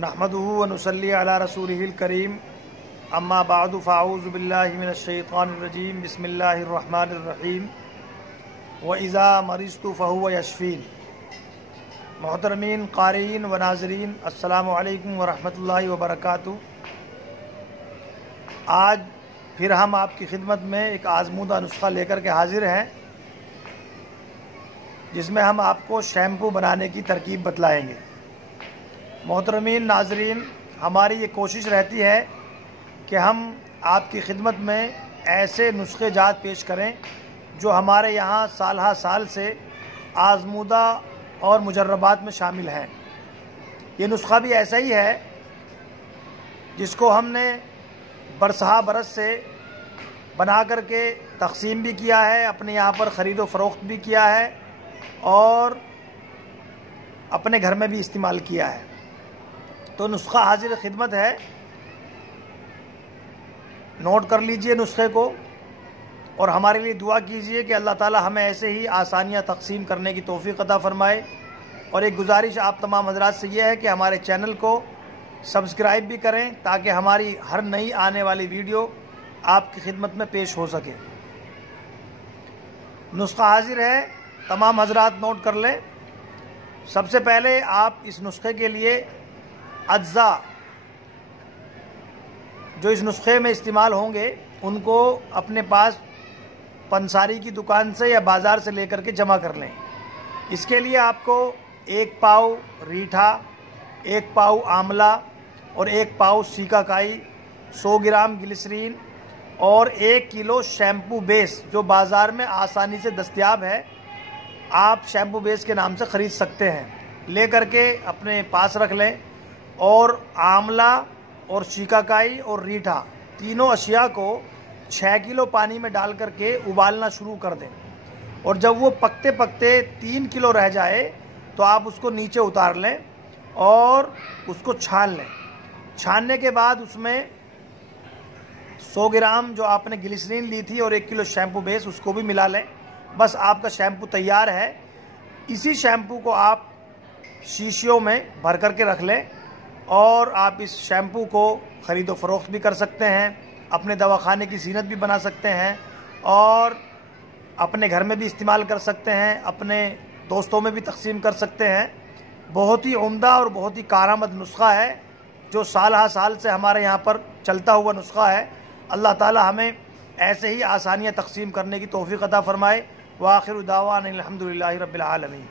नहमदुहु व नुसल्ली अला रसूलिहिल करीम अम्मा बादु फ़ाऊज़ु बिल्लाहि मिनश शैतानिर रजीम बिस्मिल्लाहिर रहमानिर रहीम व इज़ा मरिज़तु फ़हुव यशफ़ीन। मोहतरमीन क़ारीन व नाज़रीन अस्सलामु अलैकुम व रहमतुल्लाहि व बरकातुहू। आज फिर हम आपकी खिदमत में एक आज़मूदा नुस्खा लेकर के हाजिर हैं, जिसमें हम आपको शैम्पू बनाने की तरकीब बतलाएंगे। मोहतरमीन नाज़रीन, हमारी ये कोशिश रहती है कि हम आपकी खिदमत में ऐसे नुस्खे जात पेश करें जो हमारे यहाँ साल हा साल से आज़मूदा और मुजर्रबात में शामिल हैं। ये नुस्खा भी ऐसा ही है जिसको हमने बरसहा बरस से बना करके तक़सीम भी किया है, अपने यहाँ पर ख़रीदो फ़रोख्त भी किया है और अपने घर में भी इस्तेमाल किया है। तो नुस्खा हाजिर खिदमत है, नोट कर लीजिए नुस्खे को और हमारे लिए दुआ कीजिए कि अल्लाह ताला हमें ऐसे ही आसानियाँ तक़सीम करने की तौफ़ीक़ अता फ़रमाए। और एक गुजारिश आप तमाम हज़रात से यह है कि हमारे चैनल को सब्सक्राइब भी करें ताकि हमारी हर नई आने वाली वीडियो आपकी खिदमत में पेश हो सके। नुस्खा हाजिर है, तमाम हज़रात नोट कर लें। सबसे पहले आप इस नुस्खे के लिए अज्जा जो इस नुस्खे में इस्तेमाल होंगे उनको अपने पास पंसारी की दुकान से या बाज़ार से लेकर के जमा कर लें। इसके लिए आपको 1 पाव रीठा, 1 पाव आंवला और 1 पाव सीकाकाई, 100 ग्राम ग्लिसरीन और 1 किलो शैम्पू बेस जो बाज़ार में आसानी से दस्तयाब है, आप शैम्पू बेस के नाम से ख़रीद सकते हैं, ले करके अपने पास रख लें। और आंवला और सीकाकाई और रीठा तीनों अशिया को 6 किलो पानी में डाल करके उबालना शुरू कर दें। और जब वो पकते पकते 3 किलो रह जाए तो आप उसको नीचे उतार लें और उसको छान लें। छानने के बाद उसमें 100 ग्राम जो आपने ग्लिसरीन ली थी और 1 किलो शैम्पू बेस उसको भी मिला लें। बस आपका शैम्पू तैयार है। इसी शैम्पू को आप शीशियों में भर करके रख लें और आप इस शैम्पू को ख़रीदो फ़रोख्त भी कर सकते हैं, अपने दवाखाने की ज़ीनत भी बना सकते हैं और अपने घर में भी इस्तेमाल कर सकते हैं, अपने दोस्तों में भी तक़सीम कर सकते हैं। बहुत ही उम्दा और बहुत ही कारआमद नुस्खा है जो साल हा साल से हमारे यहाँ पर चलता हुआ नुस्खा है। अल्लाह ताला हमें ऐसे ही आसानियाँ तक़सीम करने की तौफ़ीक़ अता फ़रमाए। व आखिरु दावाना अनिल हम्दुलिल्लाहि रब्बिल आलमीन।